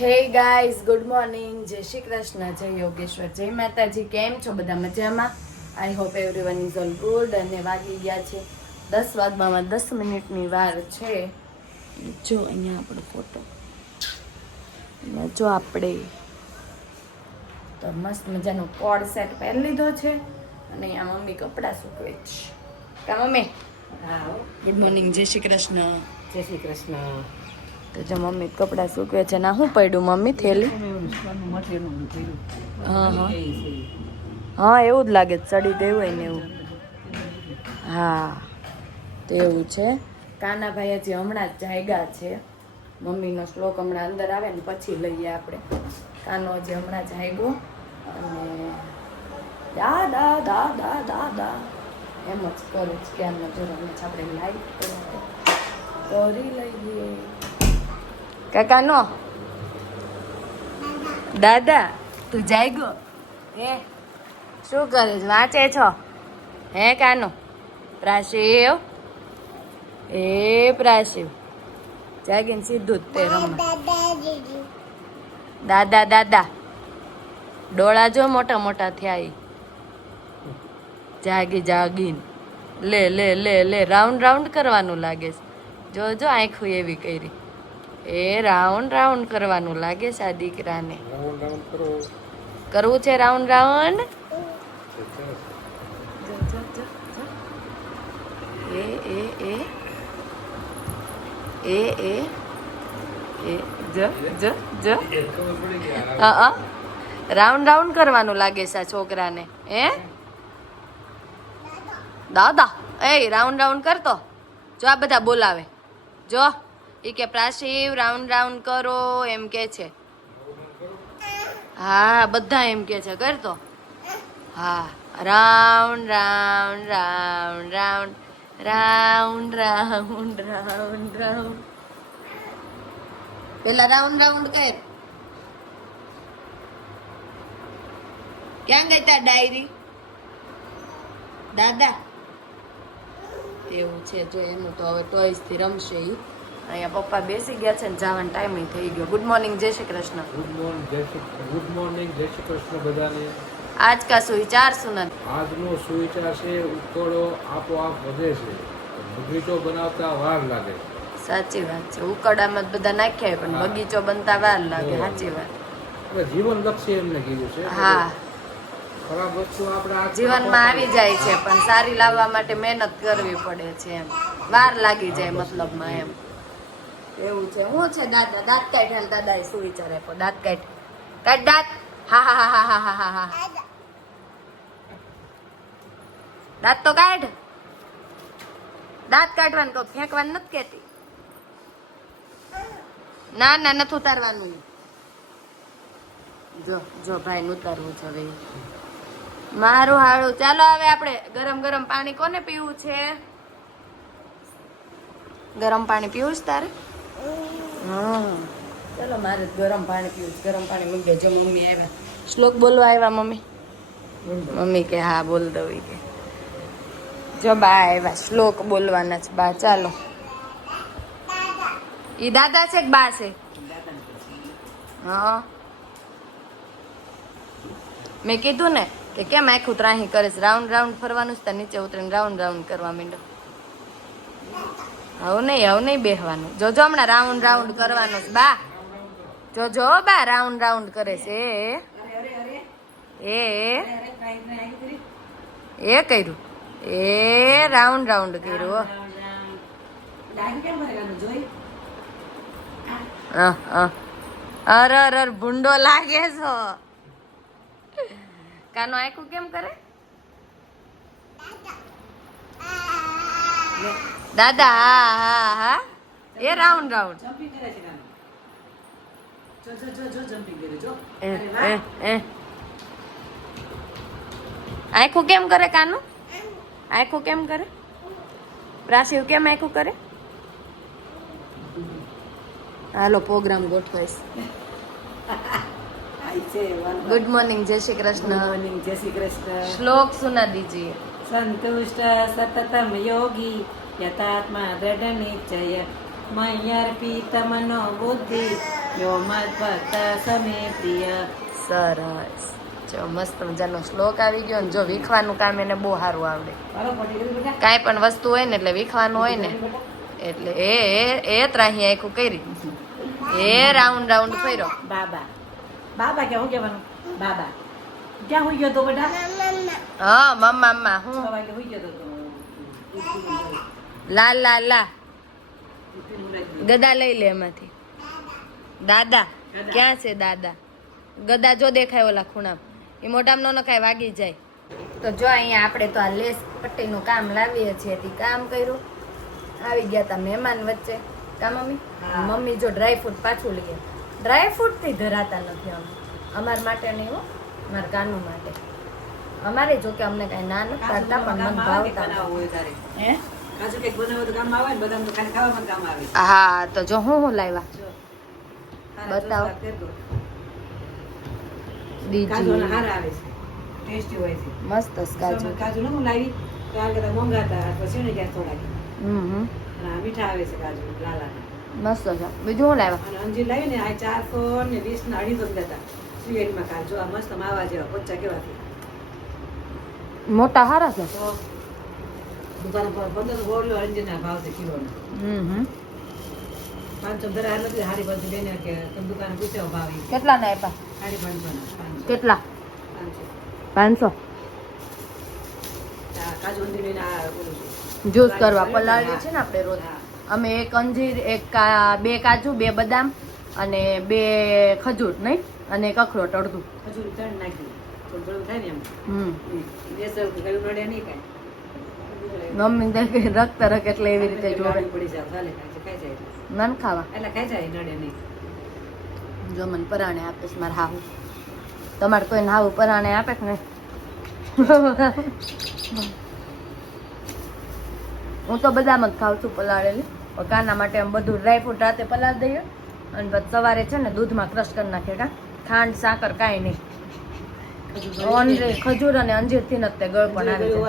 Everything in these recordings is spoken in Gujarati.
હે ગાઈઝ ગુડ મોર્નિંગ જય શ્રી કૃષ્ણ જય યોગેશ્વર જય માતાજી. કેમ છો બધા મજામાં? I hope everyone is all good અને વાગી ગયા છે. દસ વાગવામાં દસ મિનિટની વાર છે. જો અહીંયા આપણો ફોટો જો આપણે તો મસ્ત મજાનો કોડ સેટ પહેરી લીધો છે અને અહીંયા મમ્મી કપડાં સૂકવે છે. કા મમ્મી? હા ગુડ મોર્નિંગ જય શ્રી કૃષ્ણ. જય શ્રી કૃષ્ણ. તો જો મમ્મી કપડાં સૂકવે છે. ના શું પડ્યું મમ્મી? થેલી? હા હા. હા એવું જ લાગે ચડી ગયું હોય ને એવું. હા તો એવું છે. કાનાભાઈ હજી હમણાં જ જાગ્યા છે. મમ્મીનો શ્લોક હમણાં અંદર આવે ને પછી લઈએ આપણે. કાનો હજી હમણાં જાગ્યો. અને દા દા દા દા દા દા. એમ જ કરું જ કે આમને જોરને આપણે લાઈટ કરી લઈએ. કાકાનો દાદા. તું જાગ્યો હે શું કરે છે? વાંચે છો? હે કાનો? પ્રાશિવ? એ પ્રાશિવ. જાગીને સીધું જ તે રમવા. દાદા દાદા. ડોળા જો મોટા મોટા થયા જાગી જાગીને. લે લે લે લે. રાઉન્ડ રાઉન્ડ કરવાનું લાગે છે. જો જો આંખું એવી કરી. એ રાઉન્ડ રાઉન્ડ કરવાનું લાગે છે આ દીકરાને. કરવું છે રાઉન્ડ રાઉન્ડ? એ એ એ એ એ એ, જ જ જ. રાઉન્ડ રાઉન્ડ કરવાનું લાગે છે આ છોકરાને. હે? દાદા, એ રાઉન્ડ રાઉન્ડ કરતો. જો આ બધા બોલાવે. જો. એ કે પ્રાશિવ રાઉન્ડ રાઉન્ડ કરો, એમ કે છે. હા, બધા એમ કે છે. કરતો હા, round round round round round round round round. પેલા રાઉન્ડ રાઉન્ડ કર. ક્યાં ગઈ તા ડાયરી? દાદા. એવું છે, જો એનું તો હવે ટોયસથી રમશે ઈ. અહીંયા પપ્પા બેસી ગયા છે ને જવાનો ટાઈમ થઈ ગયો. ગુડ મોર્નિંગ જય શ્રી કૃષ્ણ. ગુડ મોર્નિંગ જય શ્રી ગુડ મોર્નિંગ જય શ્રી કૃષ્ણ બધાને. આજ કા સુઈ ચાર સુનત આજનો સુવિચાર છે ઉકળો આપોઆપ વધે છે. બગીચો બનાવતા વાર લાગે સાચી વાત છે. ઉકળામાં બધા નાખ્યા પણ બગીચો બનતા વાર લાગે. સાચી વાત. જીવન લક્ષ્ય એમને કીધું છે. હા. ખરાબ વસ્તુ આપણે જીવનમાં આવી જાય છે પણ સારી લાવવા માટે મહેનત કરવી પડે છે એમ. વાર લાગી જાય મતલબમાં એમ. એવું છે. શું છે દાદા? દાંત કાઢ હાલ દાદા એ શું વિચાર આપ્યો? દાંત કાઢ. કાઢ દાંત. હા હા હા હા હા હા હા. દાંત તો કાઢ. દાંત કાઢવાનું કહું ફેંકવાનું નથી કેતી ના ના નથી ઉતારવાનું. જો જો ભાઈ ને ઉતારવું છે હવે. મારું હાળું. ચાલો હવે આપણે ગરમ ગરમ પાણી કોને પીવું છે? ગરમ પાણી પીવું છે તારે? હા. ચાલો મારે ગરમ પાણી પીવું ગરમ પાણી મૂકી જો મમ્મી આવ્યા શ્લોક બોલવા આવ્યા મમ્મી? મમ્મી કે હા બોલ દઉં કે જો બા આવ્યા શ્લોક બોલવાના છે. બા ચાલો. એ દાદા છે કે બા છે? હા. મેં કીધું ને કે કેમ આખું ત્રાહી કરે છે? રાઉન્ડ રાઉન્ડ ફરવાનું છે તો નીચે ઉતરીને રાઉન્ડ રાઉન્ડ કરવા માંડો હવે નહીં હવે નહીં બેહવાનું. જોજો હમણાં રાઉન્ડ રાઉન્ડ કરવાનું બા. જોજો બા રાઉન્ડ રાઉન્ડ કરે છે. એ. એ કર્યું. એ રાઉન્ડ રાઉન્ડ કર્યું અર અર ભૂંડો લાગે છો. કાનો આખું કેમ કરે? દાદા હા હા હા. એ રાઉન્ડ રાઉન્ડ એ એ એ. આખું કેમ કરે કાનું? આખું કેમ કરે? પ્રાસિવ કેમ આખું કરે? હાલો પ્રોગ્રામ ગોઠવાઈશ. ગુડ મોર્નિંગ જય શ્રી કૃષ્ણ. મોર્નિંગ જય શ્રી કૃષ્ણ. શ્લોક સુના દીજીએ. સંતુષ્ટ સતતમ યોગી. દ્રઢ નિશ્ચય મય્યર્પિત મનો બુદ્ધિ યો સમે પ્રિય સરસ. જો મસ્ત મજાનો શ્લોક આવી ગયો ને જો વિખવાનું કામ એને બહુ સારું આવડે. કાંઈ પણ વસ્તુ હોય ને એટલે વિખવાનું હોય ને એટલે એ એ એ ત્રાહી આખું કરી. એ રાઉન્ડ રાઉન્ડ ફેરો. બાબા. બાબા કે શું કહેવાનું? બાબા. ક્યાં હોઈ ગયો તો બધા હા મમ્મા મમ્મા હું? હોઈ ગયો તો તો. લા લા લા. ગદા લઈ લે એમાંથી. દાદા ક્યાં છે દાદા? ગદા જો દેખાય ઓલા ખૂણા એ મોઢામાં ન નખાય વાગી જાય. તો જો અહીંયા આપણે તો આ લેસ પટ્ટીનું કામ લાવીએ છીએ તે કામ કર્યું. આવી ગયા તા મહેમાન વચ્ચે. કા મમ્મી? મમ્મી જો ડ્રાયફ્રૂટ પાછું લઈએ. ડ્રાયફ્રૂટથી ધરાતા નથી અમે અમારા માટે નહીં હો મારા કાનુ માટે. અમારે જો કે અમને કાંઈ ના નથી પણ મને ભાવતા હે? હા તો જો હું હું લાવ્યા? બતાવો. મસ્ત કાજુ. લાવી તો હતા મીઠા આવે છે કાજુ લાલા મસ્ત છે બીજું હું લાવ્યા? અંજીર લાવી ને આ ચારસો ને વીસ ને અઢીસો જ લેતા સિવેટમાં કાજુ આ મસ્ત માવા જેવા પોચા કેવાથી. મોટા હારા છે? દુકાન પર પંદર ગોળીઓ અંજીરના ભાવ છે કિલોનો. હમ હમ. પાંચસો ધરા નથી હારી બાજુ બેને કે તમે દુકાને પૂછ્યો ભાવ કેટલા ના આપ્યા? હારી પાંચસો. કેટલા? પાંચસો. પાંચસો. આ કાજુ અંજીર લઈને આ ઓલું છે. જ્યુસ કરવા પલાળી પલાળીએ છીએ ને આપણે રોજ. અમે એક અંજીર એક કા- બે કાજુ બે બદામ અને બે ખજૂર નહીં? અને એક અખરોટ અડધું. ખજૂર ત્રણ નાખી. થોડું થાય ને એમ. હમ. બેસર કયું નડે નહીં કાંઈ. મમ્મી રક્ત રક એટલે એવી રીતે જોવે. નન ખાવા. એટલે ખાઈ જાય નડે નહીં. જો મને પરાણે આપીશ મારે હાવું તમારે કોઈ હાવું પરાણે આપે કે નહીં? હું તો બધામાં જ ખાઉં છું પલાળેલી. કાના માટે આમ બધું ડ્રાયફ્રૂટ રાતે પલાળી દઈએ. અને પછી સવારે છે ને દૂધમાં ક્રશ કરી નાખીએ કા? ખાંડ સાકર કાંઈ નહીં. ઓનરે ખજૂર અને અંજીરથી જ તે ગળ પણ આવી તો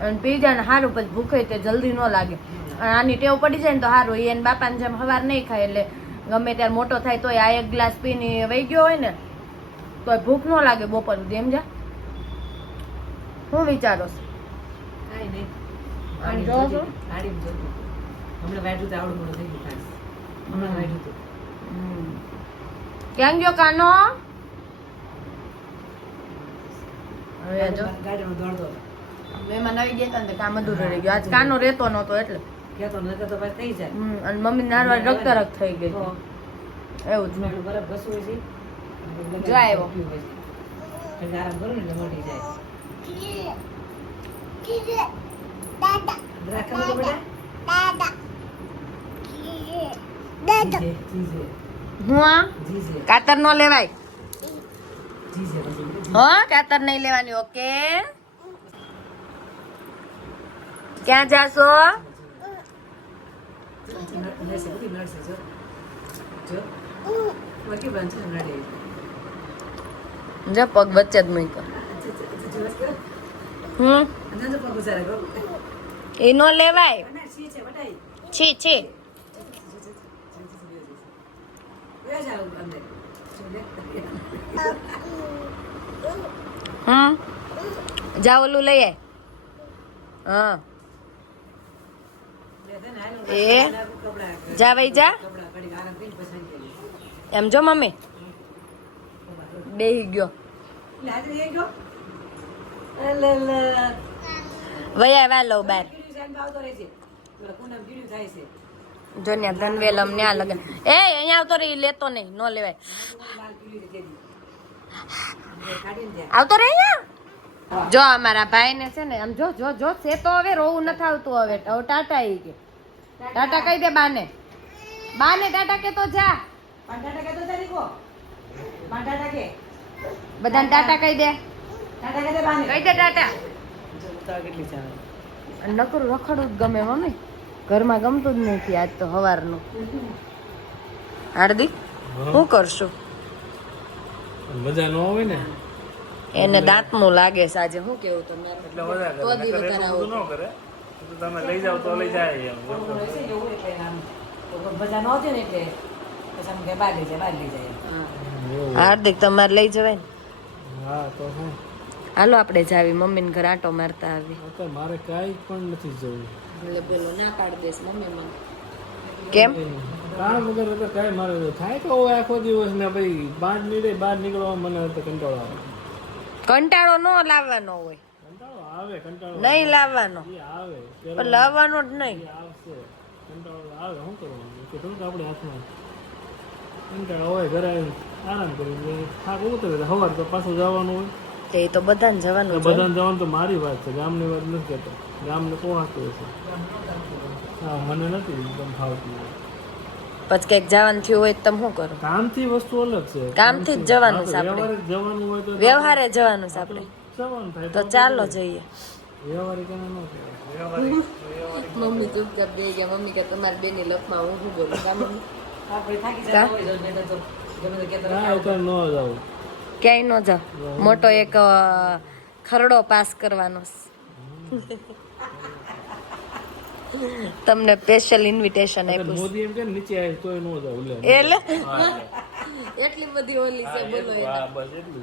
અને પી જાય ને સારું પછી ભૂખે તે જલ્દી ન લાગે. અને આની ટેવ પડી જાય ને તો સારું એને બાપાને જેમ સવાર નહીં ખાય એટલે ગમે ત્યારે મોટો થાય તોય આ એક ગ્લાસ પીને વહી ગયો હોય ને તોય ભૂખ ન લાગે બપોર સુધી. એમ જા. હું વિચારો. હમણાં વાઢ્યું આવડું મોડું થઈ ગયું હમણાં વાઢ્યું હતું. ક્યાં ગયો કાનો? કાનો રહેતો નહોતો એટલે. કહેતો નકર તો પાછું થઈ જાય. હમ, અને મમ્મી નારવાર રક્ત રક્ત થઈ ગઈ. તો એવું જ થોડું બરફ ઘસવું છે. જો આવ્યો. દાદા. હોય હું આ? કાતર નો લેવાય. હો કાતર નહીં લેવાની ઓકે? ક્યાં જાશો? જો. પગ વચ્ચે જ મૂકો હમ. એ નો લેવાય. છે, છી. અંદર. જો ઓલું લઈ આય હા. એ? જા ભાઈ, જા. એમ જો મમ્મી બેહી ગયો વૈયા, વાલો બાર કુંડામાં કીડું થાય છે. જો ને ધનવેલમ ન્યા લગન. એ અહીંયા આવતો રહી લેતો નહીં નો લેવાય. આવતો રે અહીંયા? જો અમારા ભાઈ ને છે ને આમ જો જો જો છે તો હવે રોવું નથી આવતું હવે. ટાટા ઈ કે. ટાટા કહી દે બાને. બાને ટાટા કે તો જા? બધાને ટાટા કહી દે. ટાટા કહી દે બાને. કહી દે ટાટા. નકરું રખડવું જ ગમે મમ્મી. ઘરમાં ગમતું જ નથી આજ તો સવારનું હાર્દિક શું કરશું? મજા ન હોય ને? એને દાંતનું લાગે છે આજે શું કેવું તમે તો દી ન કરે. તો તમે લઈ જાવ તો લઈ જાય એમ. મજા ન આવતી ને એટલે પછી કે બહાર લઈ જાય બહાર લઈ જાય હાર્દિક તમારે લઈ જવાય ને? હા તો હું? હાલો આપણે જાવી. મમ્મીને ઘર આંટો મારતા આવી. મારે કાંઈ પણ નથી જવું એટલે બોલો ના કાઢ દેશ મમ્મી મને. કેમ? કામ વગર તો કાંઈ મારે થાય તો આખો દિવસ ને ભાઈ બહાર નીકળે બહાર નીકળવા મને તો કંટાળો આવે. કંટાળો ન લાવવાનો હોય. કંટાળો આવે કંટાળો નહીં લાવવાનો. આવે પણ લાવવાનો જ નહીં. આવશે. કંટાળો આવે શું કરવાનું? કે થોડુંક આપણે હાથમાં કંટાળો હોય ઘરે આરામ કરી થાક ઉતરે તો સવારે તો પાછું જવાનું હોય. તે તો બધાને જવાનું તો બધાને જવાનું તો મારી વાત છે ગામની વાત નથી કહેતો ગામને કોણ આપતું હશે. હા મને નથી એકદમ ફાવતું. પછી કંઈક જવાનું થયું હોય તો તમે શું કરો? કામથી વસ્તુ અલગ છે. કામથી જ જવાનું છે આપણે. વ્યવહારે જવાનું હોય તો વ્યવહારે જવાનું છે આપણે જવાનું થાય તો ચાલો જઈએ. વ્યવહારિક એને ન કહેવાય મમ્મી ચૂપચાપ બે ગયા. મમ્મી કે તમારી બેની લપમાં હું શું બોલું આપણે થાકી જતા ક્યાંય ન જાઓ. મોટો એક ખરડો પાસ કરવાનો તમને સ્પેશિયલ ઇન્વિટેશન આપ્યું મોદી એમ કે નીચે આવે તોય ન જાવ. એટલે? એટલી બધી ઓલી છે બોલો એ. હા, બસ એટલું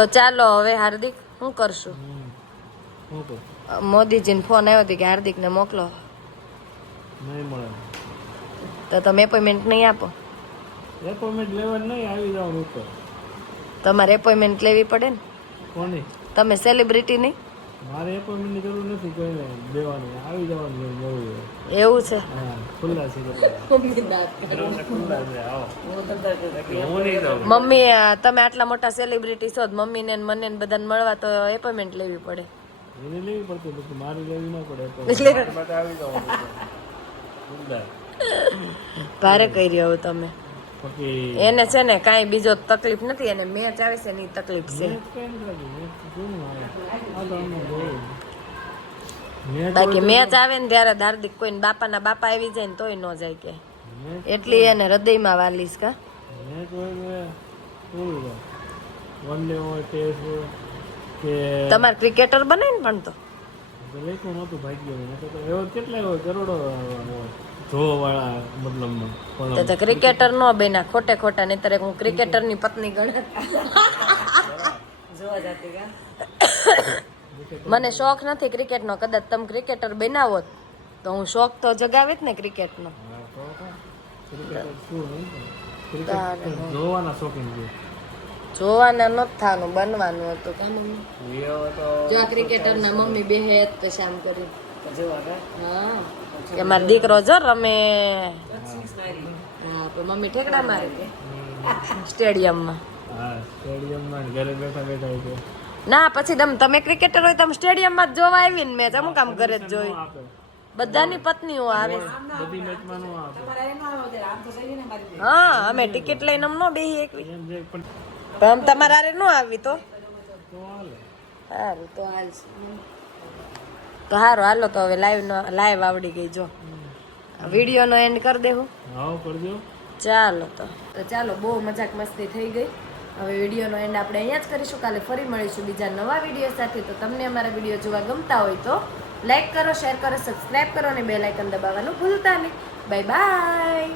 તો ચાલો હવે હાર્દિક શું કરશું? મોદીજીને ફોન આવ્યો હતો કે હાર્દિકને મોકલો. તો તમે એપોઇન્ટમેન્ટ નહીં આપો? એપોઇન્ટમેન્ટ લેવા નહીં આવી જાવ તમારે એપોઇન્ટમેન્ટ લેવી પડે ને? કોની? તમે સેલિબ્રિટી નહીં? મારે એપોઇન્ટમેન્ટની જરૂર નથી કોઈ દેવાની આવી જવાનું જેમ જવું એવું છે? ખુલ્લા છે મમ્મી તમે આટલા મોટા સેલિબ્રિટી છો તો મમ્મીને ને મને બધાને મળવા તો એપોઇન્ટમેન્ટ લેવી પડે. એને લેવી પડતી પછી મારી લેવી ના પડે appointment. આવી જવાનું ભારે કરી રહ્યો તમે. એને છે ને કાંઈ બીજો તકલીફ નથી એને મેચ આવે છે એની તકલીફ છે. કઈ બાકી મેચ આવે ને ત્યારે દાર્દિક કોઈને બાપાના બાપા આવી જાય ને તોય ન જાય કે. એટલી એને હૃદયમાં વાલીશ કે તમારે ક્રિકેટર બને ને પણ તો? લખ્યું નહોતું ભાગ્ય એવો કેટલા હોય કરોડો જોવાવાળા મતલબમાં પણ તો ક્રિકેટર નો બેના ખોટે ખોટા નહીતર હું ક્રિકેટરની પત્ની ગણ. જોવા જતી કા? મને શોખ નથી ક્રિકેટ નો કદાચ તમે ક્રિકેટર બનાવો તો હું શોખ તો જગાવી જ ને ક્રિકેટ નો હા, તો કાં? ક્રિકેટર શું નહીં ક્રિકેટ જોવાના શોખીન છે. જોવાના નથી થવાનું બનવાનું હતું કાં મમ્મી? એવો તો. જો આ ક્રિકેટર ના મમ્મી બેહે તો શામ કરી. તો જોવા હા. કે મારો દીકરો જો રમે. હા તો મમ્મી ઠેકડા મારે કે. સ્ટેડિયમમાં. હા સ્ટેડિયમમાં ઘરે બેઠા બેઠા છે ના પછી તમે તમે ક્રિકેટર હોય તમે સ્ટેડિયમમાં જ જોવા આવી ને મેચ અમુક કામ ઘરે જ જોઈ. બધાની પત્નીઓ આવે. બધી મેચમાં નો આપે તમારે એનો આવે ત્યારે આમ તો સહી ને મારી હા અમે ટિકિટ લઈને અમને ન બેહી એકવી પણ આમ તમારે હારે ન આવી તો? સારું તો હાલશે તો સારું હાલો તો હવે લાઈવ નો લાઈવ આવડી ગઈ જો. વીડિયો નો એન્ડ કરી દેવું હા કરજો. ચાલો તો. તો ચાલો બહુ મજાક મસ્તી થઈ ગઈ. હવે વિડીયોનો એન્ડ આપણે અહીંયા જ કરીશું. કાલે ફરી મળીશું બીજા નવા વીડિયો સાથે. તો તમને અમારા વીડિયો જોવા ગમતા હોય તો લાઈક કરો શેર કરો સબસ્ક્રાઈબ કરો અને બેલ આઇકન દબાવવાનું ભૂલતા નહીં. Bye bye